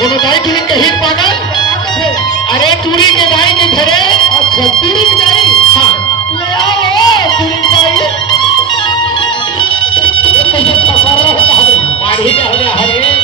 वो बताई तुरी कहीं पागल। अरे तुरी के दाई के धरे। अच्छा तुरी के दाई। हाँ ले आओ तुरी के दाई। ये तो फसारा होता है। पाड़ी का हरे हरे।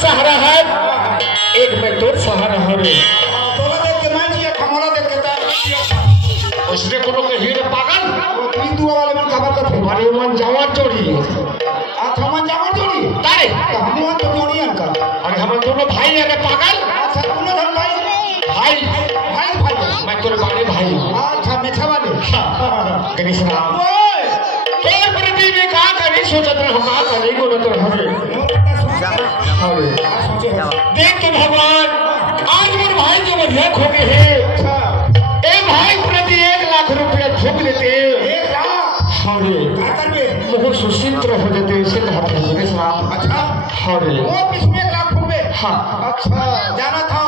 सहारा है एक में तोर सहारा है तोला देख के मैं जिया खमोला देख के उसने कोनो के हीरे पागल तीन दुआ वाले मन खबर कर अरे मन जावा चोरी अच्छा मन जावा चोरी तारे हम मन तो चोरी का अरे हम दोनों भाई हैं पागल अच्छा दोनों धन भाई भाई भाई भाई मैं तोरे बड़े भाई अच्छा मेठा वाले गणेश राम तोर प्रति में का करी सोचत रह का करी को तो हरे देख तो भगवान आज मोर भाई जो बढ़िया खो गए हैं ए भाई प्रति 1 लाख रुपया झोंक देते 1 लाख हरे मुझे सुचिंत्र हो जाते इसे कहा गणेश राम अच्छा हरे वो किसमें 1 लाख रुपए हाँ अच्छा जाना था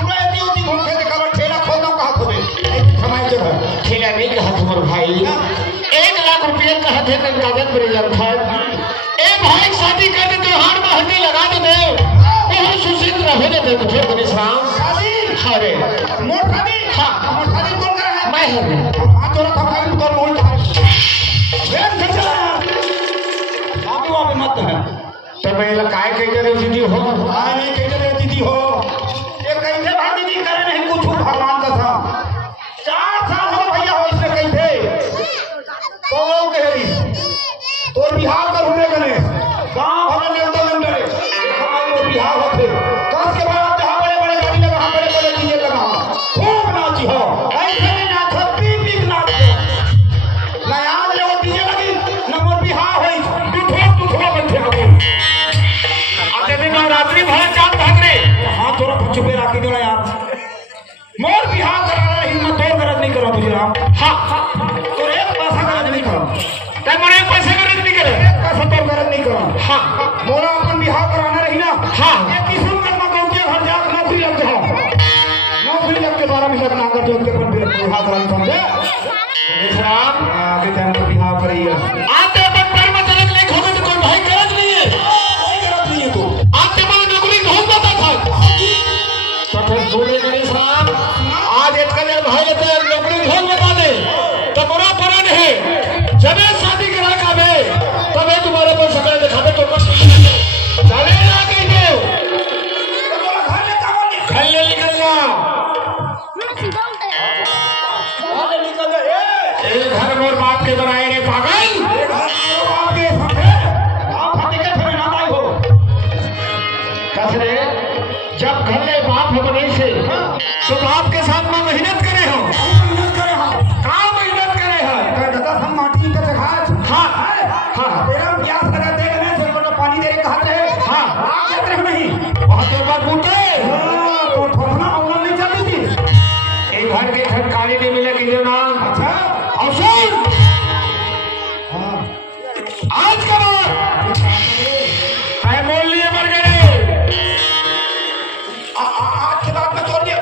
पूरा यदि उदी घूम के देखा ठेला खोल दो कहां खोबे कमाई जगह ठेला नहीं कहा तुम्हारे भाई 1 लाख रुपया कहा थे कागज पर जान था ए भाई शादी करने त्योहार में हल्दी लगा दे बहुत सुचिंत्र हो जाते मुझे गणेश राम शादी हरे मोर शादी हाँ मोर शादी कौन कर रहा है मैं हरे हां तोरा थकाई तो मोल था वेन खचा बाबू आप मत है तो मैं काय कह करे दीदी हो हां नहीं कह करे दीदी हो ये कैसे भाई दीदी करे नहीं कुछ भगवान का था 4 साल हो भैया हो इसने कैसे मैं तो गरज नहीं करा तुझे राम। हाँ तो एक पैसा गरज नहीं करा। तब मोरे एक पैसे गरज नहीं करे। एक पैसा तो गरज नहीं करा। हाँ मोरा अपन बिहार कराना रही ना। हाँ ये किसी में मैं कहूँ कि घर जाकर नौकरी लग जाओ। नौकरी लग के 12 महीने ना कर जो के अपन बिहार कराना समझे। राम आगे टाइम पर बिहार करी है। आते अपन पैर में चलने के लिए खोगे तो कोई भाई गरज नहीं है। कोई गरज नहीं है तो। आते मन नौकरी ढूंढ पाता था। तो फिर बोले गणेश राम आज एक कल भाई लेते हैं नौकरी ढूंढ बता दे तो बुरा परण है। जब शादी करा का बे तब ये तुम्हारे पर सकल दिखावे तो बस चले ना कहीं दो घर ले निकल जा। ये घर मोर बाप के बनाए रे पागल। कसरे जब घर ले बाप हो बने से तो बाप के साथ में मेहनत करे हो। कहाँ मेहनत करे हो। हम माटी का जगह हाँ हाँ तेरा प्यास लगा देखने से बड़ा पानी दे के कहते हैं। हाँ आप कहते हैं नहीं बहुत देर बाद बूटे तो ठोकना औना नहीं चलती थी। एक घर के सरकारी नहीं मिले कि जो ना अच्छा और सुन हाँ आज का है बोल लिए मर गए। आज के बाद में तोड़ दिया।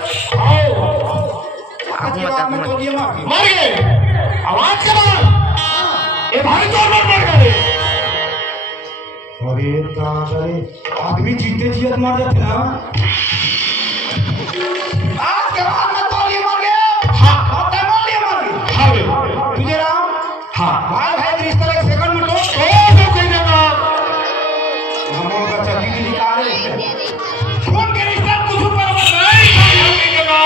आज के बाद में तोड़ दिया मर गए। आवाज के बाद ये भारी तौर पर मर गए। अरे करे आदमी जीते जियत मर जाते ना। आज के बाद में तोड़ दिया मर गए। हाँ अब तक मर दिया मर गए। हाँ बे। तुझे राम हाँ भाई भाई के रिश्ता एक सेकंड में तोड़ तो कोई जगह हमों का चक्की निकाले खून के रिश्ता कुछ ऊपर नहीं कोई जगह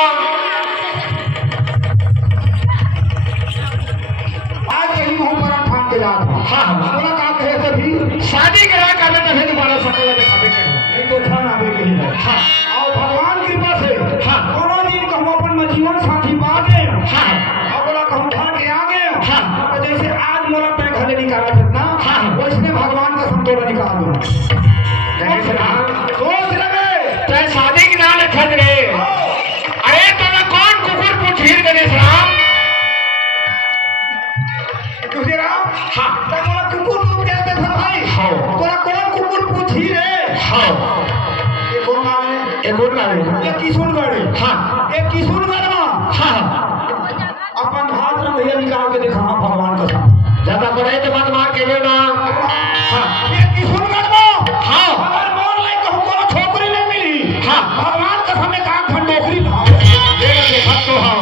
आज यही मुंह पर ठान के जात हाँ बोला का कहे सभी शादी करा कर लेते हैं तुम्हारा सकल दिखावे के नहीं तो ठान आवे के लिए हाँ और भगवान कृपा से हाँ कोनो दिन कहूं अपन में जीवन साथी पा गए हाँ और बोला कहूं ठान के आ गए हाँ तो जैसे आज मोला पे घरे निकाला था ना हाँ वैसे भगवान का संतोला निकाल दूं। गणेश राम सोच लगे तेरे शादी की नाम खज रे। अरे तोरा कौन कुकुर पूछीर गणेश राम। तुझे राम हाँ तो मोला कुकुर तुम कहते थे भाई हाँ तोरा कौन कुकुर पूछी रे। हाँ ये कौन नाम है। एक और ना ये किशुनगढ़ हाँ ये किशुनगढ़ में हाँ अपन हाथ में भैया निकाल के देखा हाँ भगवान का साथ ज्यादा बड़े तो मत मार के ना। हाँ ये किशुनगढ़ में हाँ अगर मोर लाई कहूं कोनो छोकरी नहीं मिली हाँ भगवान का हमें काम खंड नौकरी लाओ ये बात तो हाँ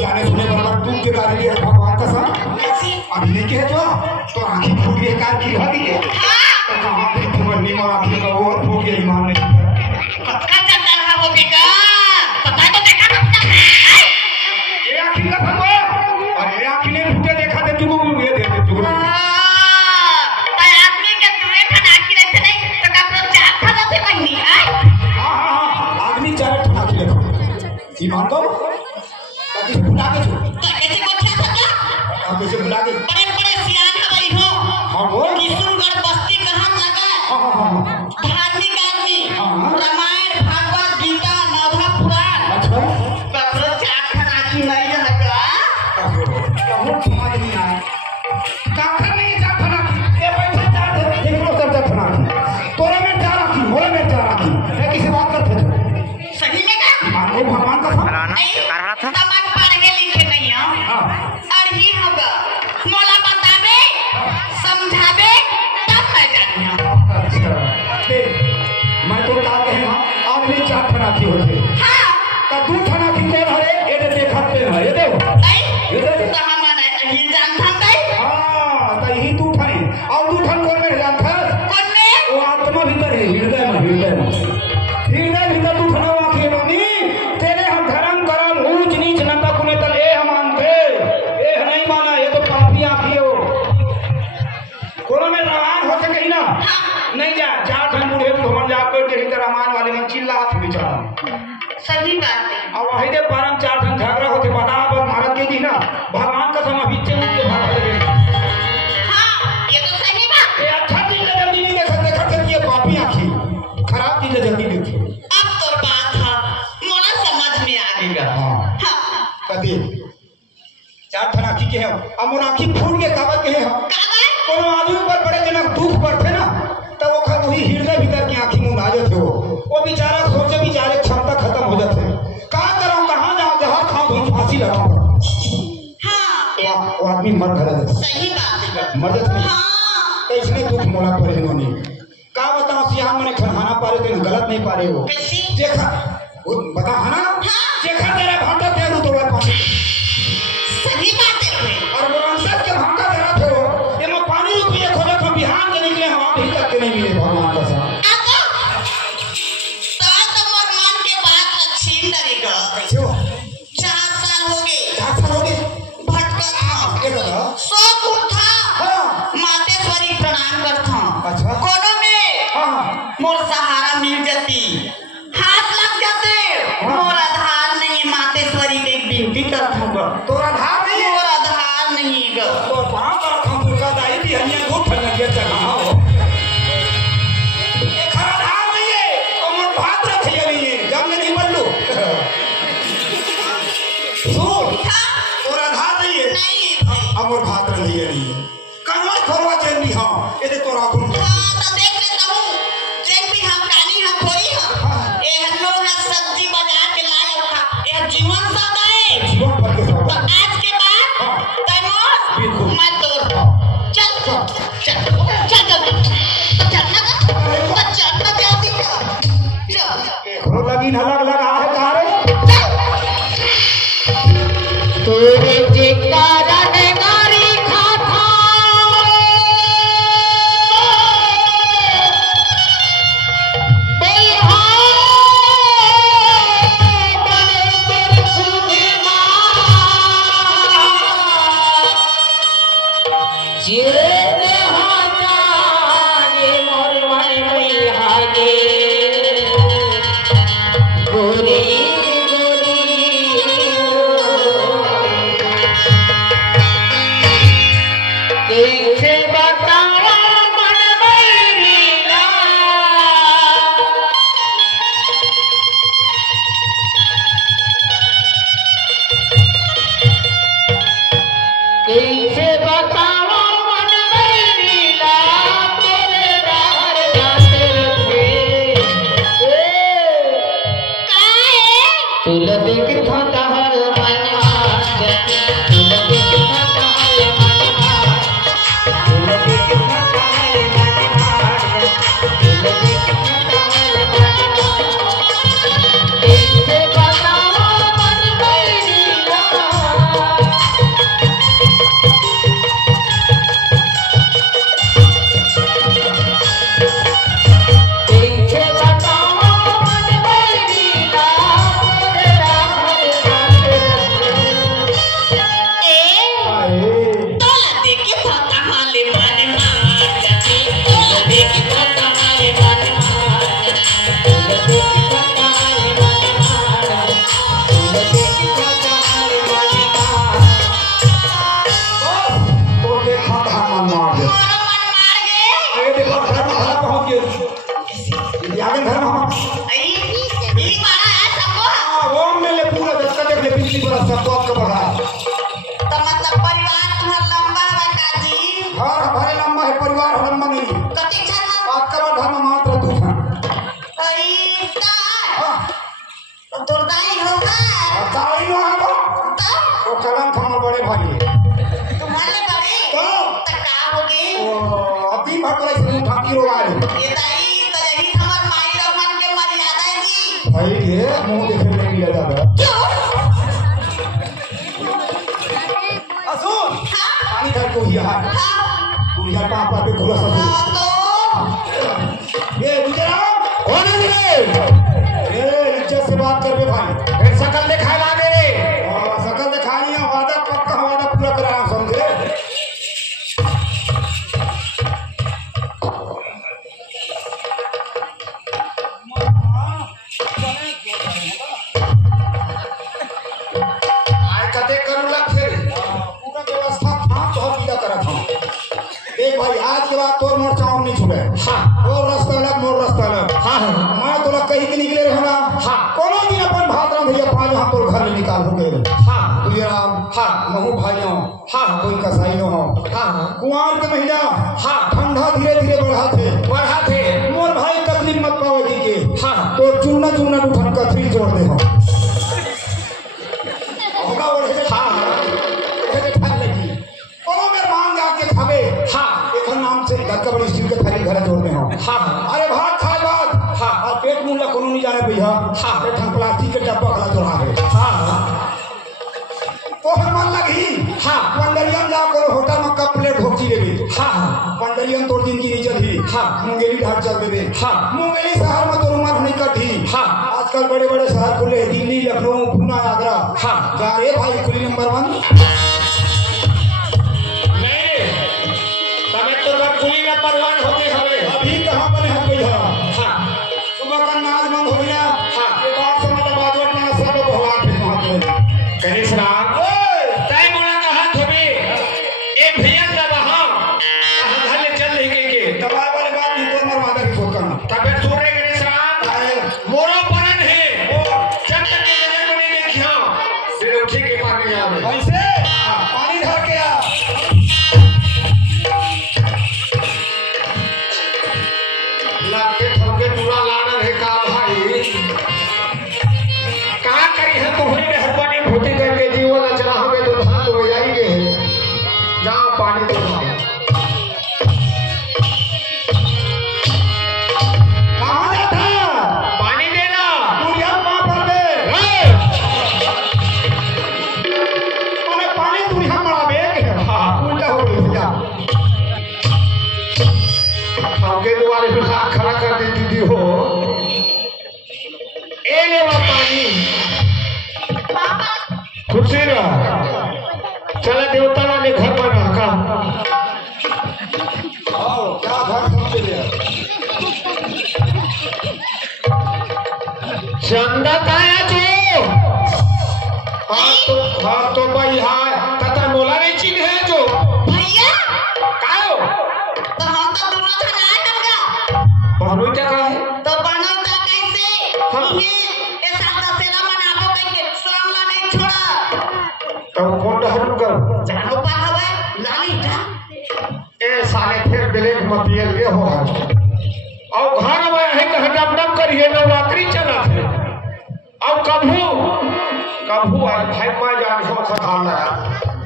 जाने सुने बराबर तू के गाली है भगवान का साथ अभी नहीं कहे तो आंखें फूट गई कार की होगी तो कहां पे तुम्हारी मां आंखें का और फूट गई ईमान ने पक्का चलता रहा वो बेटा पता तो देखा पक्का ये आंखें का था और ये आंखें ने फूटे देखा दे तू ये दे दे तू पर आदमी के दूरे खाना की रहते नहीं तो डॉक्टर चार खाना से बनी है हां आदमी चार खाना की रहते ईमान को ताकि बुला के कैसे बच्चा था आप कैसे बुला के बड़े बड़े सियान हमारी हो हां बोल किशुनगढ़ बस्ती कहां लगा हां धार्मिक आदमी हाँ। रामायण भागवत गीता नवधा पुराण अच्छा डॉक्टर चार खाना की नहीं लगा बहुत समझ नहीं आया काखर नहीं जा खाना ये पैसा जा देख लो सब खाना तोरे में जा रखी मोरे में जा रखी है किसी बात करते भी 4 ठनाखी हो जे हां त 2 ठनाखी कोन हरे ये देखत पे है ये देखो ये तो हम ही जानता है हां त ही 2 ठन और 2 ठन कोन में जानता कौन में वो आत्मा भीतर है हृदय में भीतर 2 ठन आंखें नोनी तेरे हम धर्म करम ऊंच नीच नंदा कुने तल ए हम मानते ए नहीं माना ये तो पापी आंखी हो कोनो में रवान हो सके ना नहीं जा 4 ठन बूढ़े भवन जाकर के इधर रमान वाले में चिल्लात बेचारा सही बात है अब वही दे परम 4 ठन झगड़ा होते बता बस भारत के जी ना भगवान का समय बीचे उनके भाग लगे हां ये तो सही बात ये अच्छा चीज जल्दी नहीं देख सकते खर्च किए पापी आंखी खराब चीज जल्दी देखो अब तो बात है मोला समझ में आ गई हां हां कदी 4 ठन आंखी के है अब मोर आंखी फूट के काबत के है काबा कोनो आदमी ऊपर बड़े जनक दुख पड़ते ना तो वो वही हृदय भीतर की आंखी मुंह नाजत हो वो बेचारा सोचे बेचारे क्षमता खत्म हो जाते का करूं कहां जाऊं जहर खाऊं धूम फांसी लगाऊं हां वो आदमी मर गया सही बात है मर जाते हां कैसे दुख मोला पड़े होने का बताओ सियान मने खाना पारे तो गलत नहीं पारे हो कैसे देखा वो बता है ना देखा तेरा भांडा तेरू तोड़ा पानी सही बात है और वंशज के भांडा तेरा थे ये में पानी रुपये खोजे तो बिहान के निकले हम अभी तक के नहीं मिले भगवान का साथ तो मोर मन के बात छीन डरेगा कैसे हो 4 साल हो गए भटकत हां ये बताओ सो उठा हां मातेश्वरी प्रणाम करता अच्छा कोनो में हां मोर सहारा मिल जाती हाथ लग जाते मोर आधार नहीं मातेश्वरी के विनती करता हूं तोरा धार नहीं है मोर आधार नहीं ग तो कहां पर हम दुर्गा दाई भी हनिया दो ठन लगे चढ़ा हो ये खरा धार नहीं है और मोर भात रखी नहीं है जब नहीं बल्लू सुन तोरा धार नहीं है नहीं अब मोर भात नहीं है कनवा थोड़ा चेनी हां ये दे तोरा को हां तो देख लेता हूं जेन भी हम कानी हम थोड़ी हां ए हन्नो है सब्जी बाजार के लाए उठा ए जीवन सदा है जीवन भर के तो साथ आज के बाद तैमूर बिल्कुल। मैं तोड़ चल चल चल जल्दी चलना का तो चलना जल्दी चल घरो लगी न लगा है कारे तेरे कारण नारी खाता भाई ये मुंह देखने में मिला जाता असुर पानी धर को यहाँ तू यहाँ पापा पे घुला सा ये गुजरात कौन है ये? इज्जत से बात कर बे भाई फिर शकल दिखा लागे रे। शकल दिखानी है वादा पक्का वादा पूरा करा समझे आय कते करूला फिर पूरा व्यवस्था था तो हम पीला करा था देख भाई आज के बाद तोर मोर चाव नहीं छुड़े हाँ और रास्ता अलग मोर रास्ता अलग हाँ मैं तोला कहीं के निकले रहना हाँ कोनो दिन अपन भातरा भैया पाँच हम तोर घर में निकाल हो गए हाँ तुझे राम हाँ महू भाइयों हाँ कोई कसाई न हो हाँ कुंवार के महीना हाँ ठंडा धीरे धीरे बढ़ा थे बढ़ा थे मोर भाई तकलीफ मत पावे दी के हाँ तो चूना चूना उठन कथरी जोड़ दे हो होगा ओढ़े हाँ ओढ़े ठाक लगी कोनो मेरे मान जाके खावे हाँ एक नाम से घर का बड़ी स्टील के थाली घर जोड़ दे हो हाँ अरे भात खाए बाद हाँ और पेट मुंह ला कोनो नहीं जाने भैया हाँ ठन प्लास्टिक के डब्बा खला जोड़ा है हाँ तो हम मन लगी हाँ पंडरियम जा कर होटल में कप प्लेट भोजी लेबे हाँ पंडरियम तोर दिन की नहीं चली हाँ मुंगेली ढाट चल देबे हाँ मुंगेली शहर में तो उमर नहीं कटी हाँ आजकल बड़े बड़े शहर खुले दिल्ली लखनऊ पूना आगरा हाँ जा रे भाई खुली नंबर 1 नहीं समय तो बात कुली में परवान होते हवे अभी कहां बने हट गई है हाँ सुबह का नाच बंद हो गया हाँ ये बात समझ बाजवट में सब भगवान पे वहां गणेश राम तय मोला कहा थोबे ए भैया का वहां घर ले चल रही के दवाई वाले बात नहीं तो मरवादा की सोच करना तबे छोरे गणेश राम मोरो बनन है जब तक ये नजर बने देखियो फिर उठी के पानी आवे ऐसे पानी धर के आ लगते थोके पूरा लाना है का भाई का करी है तुम्हारी मेहरबानी भूति करके जीवन चला हमें तो धान हो जाएंगे जहाँ पानी दे कहां जाता पानी देना तू यहां कहां पर दे अरे पानी तू यहां मराबे हां उल्टा हो गया आपके द्वारे पे खड़ा कर देती थी हो ए ले वो पानी खुशी रहा चला देवता वाले घर बना का आओ क्या घर समझ लिया चंदा काया जो हाँ तो भाई हाय तथा मोला नहीं चिन्ह है जो भैया कायो तो हम तो दोनों जना आएगा पहलू क्या है तो बनो तो कैसे हाँ। तुम्हें ये सादा सेला बनाबो करके सोमला नहीं छोड़ा तो कौन डहर कर जानो पा हवे लाली जा ए साले फिर ब्लैक मतियल के हो और घर में है तो डम करिए नवरात्रि चला थे और कभू आज भाई मां जान को खटाल लगा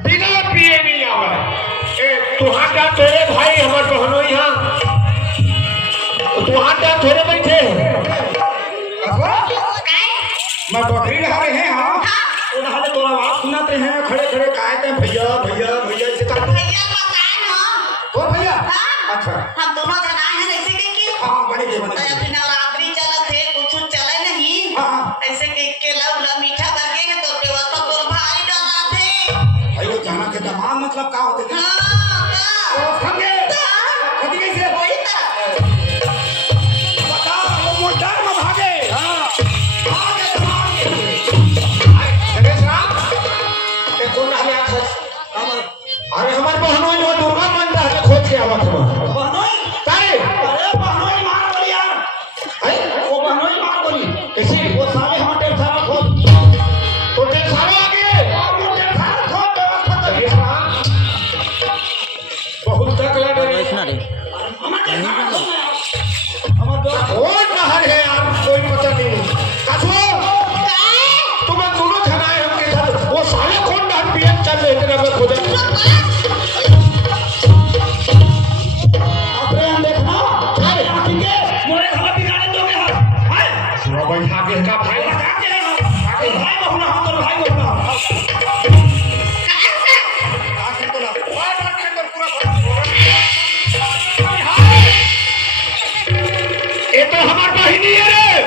बिना पिए नहीं आवे ए तुहां का तोरे भाई हमर बहनो यहां तुहां का थोड़े बैठे मैं बकरी लगा रहे हैं हां उन्होंने तो आवाज सुनाते हैं खड़े खड़े कहते हैं भैया भैया भैया से कहते हैं भैया बताए ना ओ भैया हाँ? अच्छा हम दोनों जना हैं ऐसे के हां बने जे तो बने अभी नवरात्रि चलत है कुछ चले नहीं हाँ। ऐसे के लव मीठा करके है तो व्यवस्था तो भारी डाला थे भाई वो जाना के तमाम मतलब का होते थे हां ओ संगे कदी कैसे वही तरह बता वो मोटर में भागे हां आगे भागे गणेश राम ए कौन हले आखस अरे हमार बहनो जो दुर्गा मानता है खोज के आवत बा बहनोई तारे अरे बहनोई मार बोली यार वो बहनोई मार बोली कैसी वो साले हम टेल सारा खोद तो तेरे सारा आ गए और वो टेल सारा खोद व्यवस्था कर गणेश राम ना भाई भाई बहुना हम तो भाई बहुना ये तो हमार बहिनी है रे।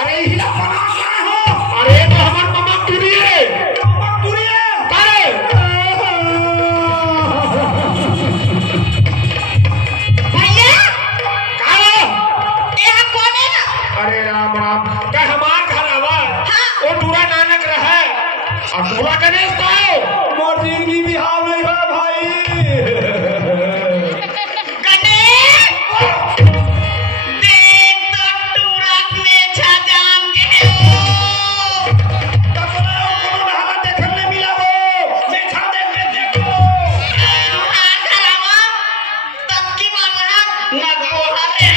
अरे हिला बना कहां हो? अरे ये तो हमार मामा टूरी है। मामा टूरी है अरे भैया का ये कौन है ना? अरे राम राम का हमार घर आवा वो टूरा नानक रहे और टूरा गणेश को मोर जिंदगी बिहार नहीं है भाई। गणेश देख तो टूरक में छा जान गए हो। कपड़ा कोनो नहाना देखने मिला हो मैं छा देखने देखो हाँ घरवा तब की मामा नगोहा रे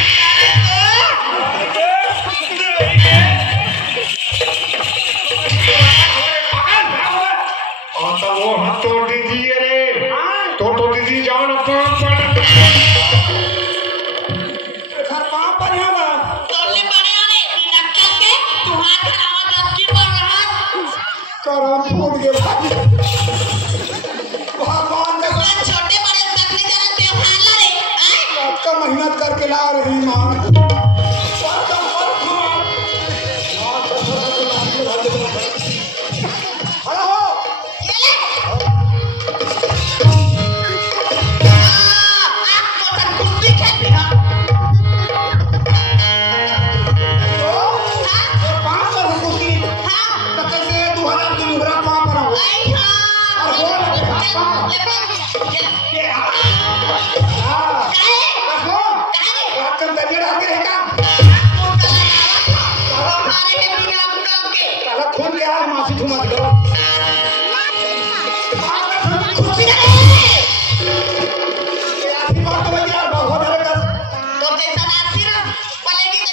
और तो वो हाथ तोड़ दीजिए रे। तो दीजिए जाओ ना पाँव पर घर पांव पर है ना तोड़ले बड़े आने नक्कल के तुम्हारा घरवा तब की मार रहा करम फूट गए भाई। भगवान ने पूरा छोटे बड़े तकने जरा त्योहार ला रे हैं? रात का मेहनत करके ला रही मां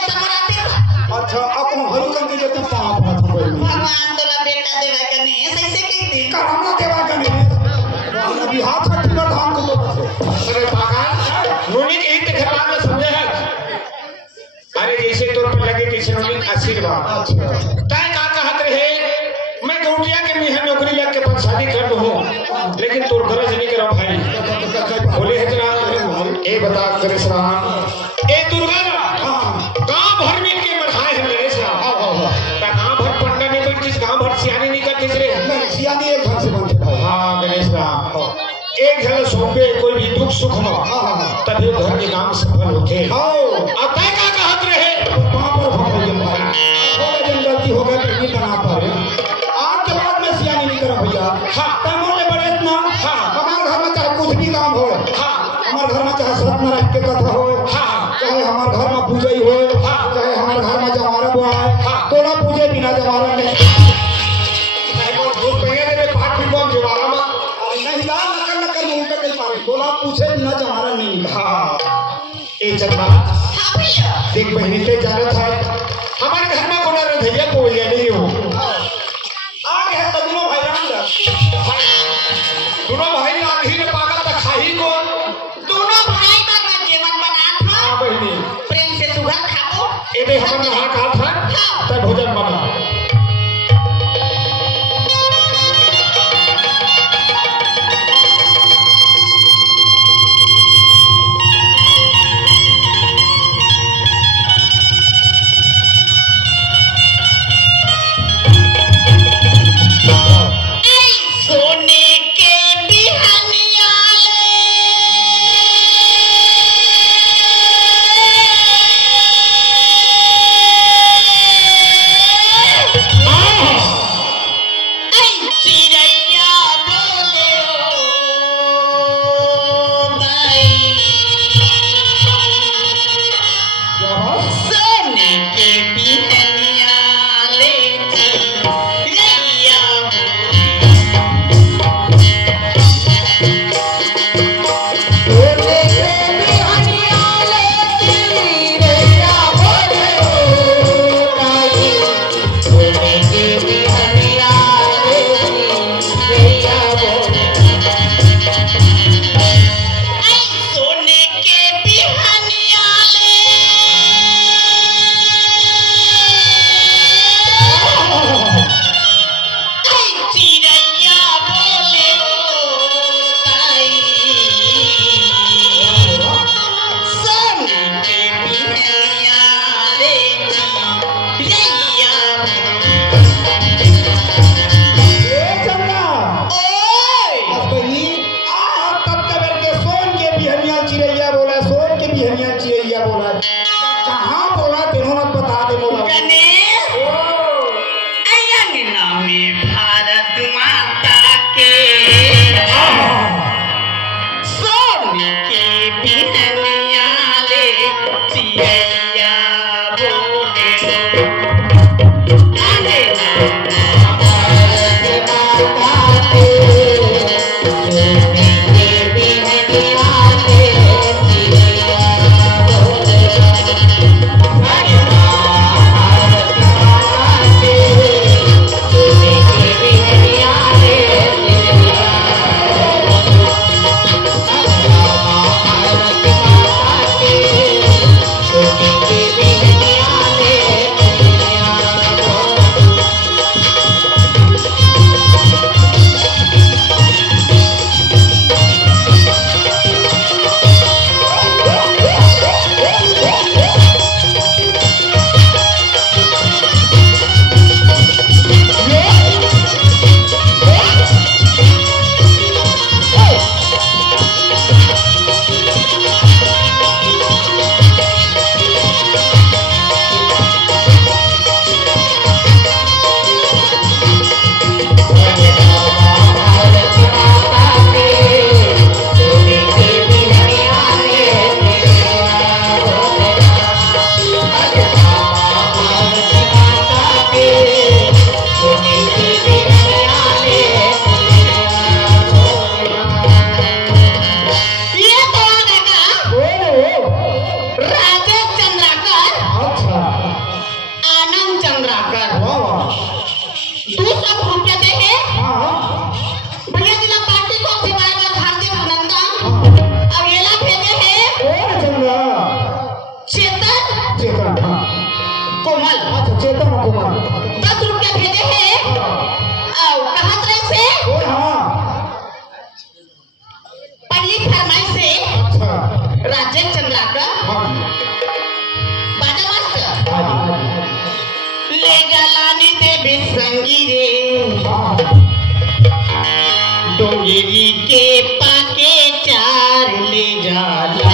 अच्छा अपन हरु करके जो तू पाप मत बोल भगवान तोला बेटा देवा कने ऐसे कहते करम देवा कने अभी हाथ छठी में धाम को अरे पागल नोनी के हित के बात में समझे है। अरे जैसे तोर पर लगे तैसे नोनी आशीर्वाद अच्छा तय का कहत रहे मैं गौटिया के मिहा नौकरी लग के अपन शादी कर दो लेकिन तोर गरज नहीं करा भाई बोले है जना ए बता करे सलाम ए दुर्गा गांव भर में के मठाए है मेरे साहब ता गांव भर पंडा नहीं कोई किस गांव भर सियानी नहीं करते रे सियानी एक घर से बनते है हां गणेश राम एक घर सोपे कोई भी दुख सुख हो तभी घर के काम सफल होते आओ अब तय का कहत रहे वहां पर हम हो गए थोड़ा दिन गलती हो गई तो ये बना पाए आज के बाद मैं सियानी नहीं करूं भैया हां तमोले बड़े इतना हां हमारे घर में चाहे कुछ भी काम हो हां हमारे घर में चाहे सत्यनारायण के कथा हो हां चाहे हमारे घर में पूजा ही हो चाहे हमारे घर में जवारा हुआ है तोड़ा पूजे बिना जवारा नहीं दूध पहिए दे पाठ भी बम जवारा में नहीं लाल नकल नकल मुंह पे कहीं पारे तोड़ा पूछे बिना जवारा नहीं निकला हां ए चंदा हाँ भैया देख बहनी ते जानत है हमारे घर में कोना रे भैया कोई नहीं हो आगे है तो दोनों भाई राम दोनों भाई आंधी ने पागल तक खाही को दोनों भाई का जीवन बना था हां बहनी प्रेम से सुगर खाओ ए दे हमर नहा कहा था तब भोजन बना सोने के बिहनिया चिड़ैया बोले सोने के बिहनिया ले चिड़ैया सोने के बिहनिया ले बेसंगी रे डोंगरी के पाके चार ले जाला